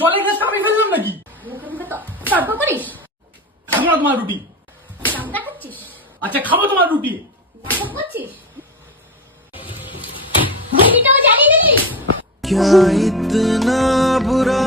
জলের গ্লাসটা আমি ফেললাম নাকি? মুখে মুখে তো তর্ক করিস। খাবো না তোমার রুটি। নাম দেখাচ্ছিস? আচ্ছা খাবো তোমার রুটি। নাটক করছিস? রুটিটাও জানি দিলি? क्या इतना बुरा